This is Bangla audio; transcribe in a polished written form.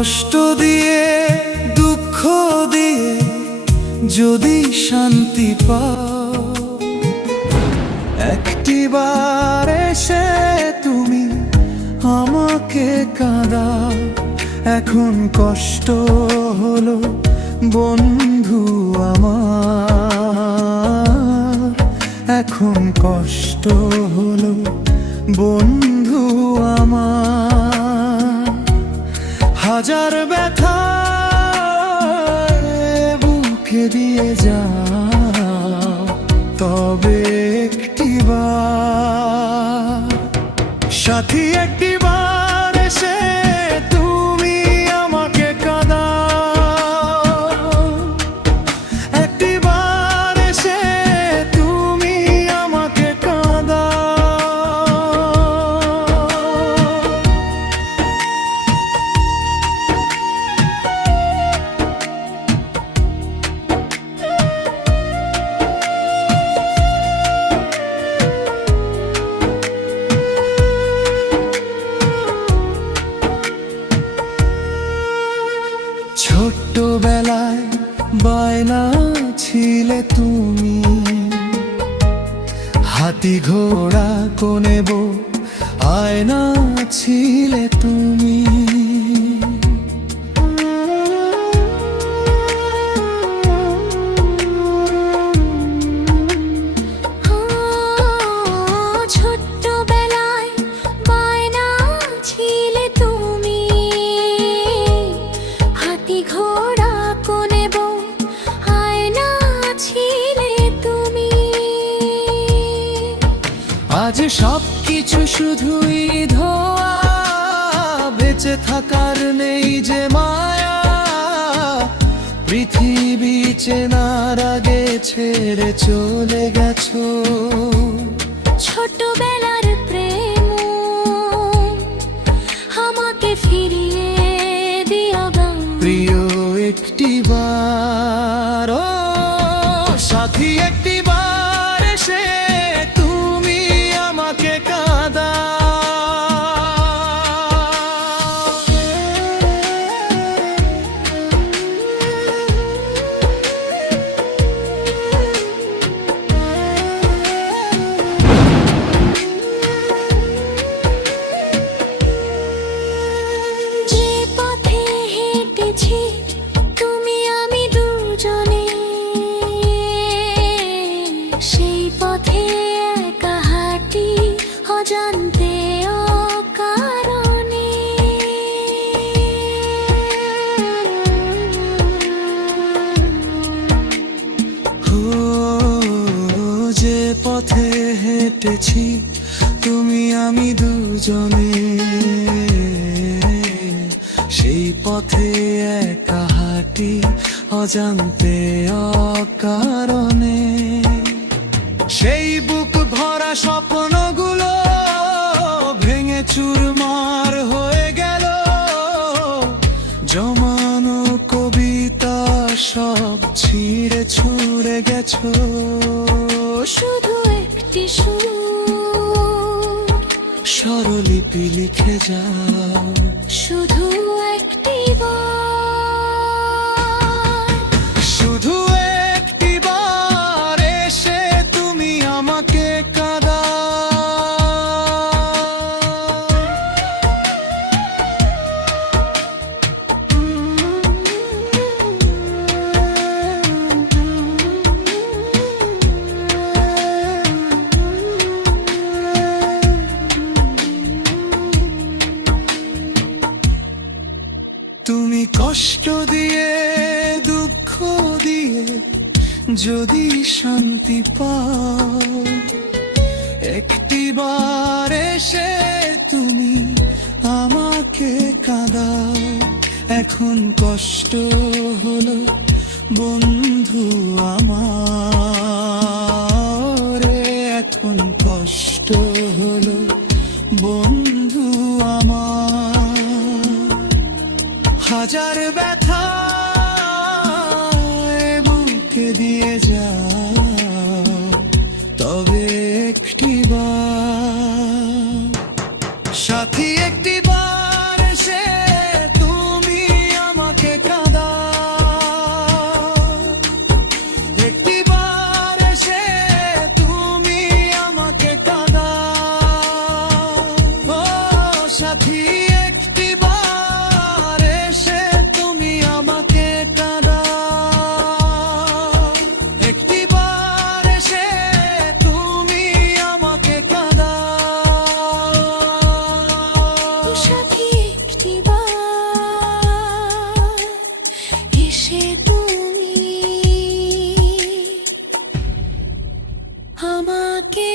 কষ্ট দিয়ে দুঃখ দিয়ে যদি শান্তি পাও, একটিবার এসে তুমি আমাকে কাঁদাও। এখন কষ্ট হলো বন্ধু আমার, এখন কষ্ট হলো বন্ধু আমার। হাজার ব্যথা বুকে দিয়ে যাও, তবে একটিবার সাথী, একটিবার এসে তুমি আমাকে কাঁদাও। একটিবার এসে তুমি আমাকে কাঁদাও। ছোট্টবেলায় বায়না ছিলে তুমি, হাতি ঘোড়া কোনে বউ আয়না ছিলে তুমি। ছোট্টবেলায় বায়না ছিলে তুমি, হাতি ঘোড়া কোনে বউ আয়না ছিলে তুমি। আজ সবকিছু শুধুই ধোয়া, বেঁচে থাকার নেই যে মায়া। পৃথিবী চেনার আগে ছেড়ে চলে গেছো। ছোটবেলার প্রেম আমাকে ফিরিয়ে দিও গো প্রিয়, একটিবার ও সাথী, একটিবার এসে তুমি আমাকে কাঁদাও। যে পথে হেঁটেছি তুমি আমি দুজনে, সেই পথে একা হাঁটি অজান্তে অকারণে। ও যে পথে হেঁটেছি তুমি আমি দুজনে, সেই পথে একা হাঁটি অজান্তে অকারণে। সেই বুক ভরা স্বপ্নগুলো ভেঙে চুরমার হয়ে গেল। জমানো কবিতা সব ছিঁড়ে ছুঁড়ে গেছো। শুধু একটি সুর স্বরলিপি লিখে যাও, শুধু একটি বার, শুধু একটিবার এসে তুমি আমাকে কাঁদাও। তুমি কষ্ট দিয়ে দুঃখ দিয়ে যদি শান্তি পাও, একটিবার এসে তুমি আমাকে কাঁদাও। এখন কষ্ট হলো বন্ধু আমার, এখন কষ্ট হলো বন্ধু আমার। হাজার ব্যথা বুকে দিয়ে যাও, তবে একটিবার সাথী, একটিবার এসে তুমি একটিবার এসে তুমি আমাকে কাঁদাও, একটিবার এসে তুমি আমাকে কাঁদাও। ও সাথী একটিবার এসে তুমি আমাকে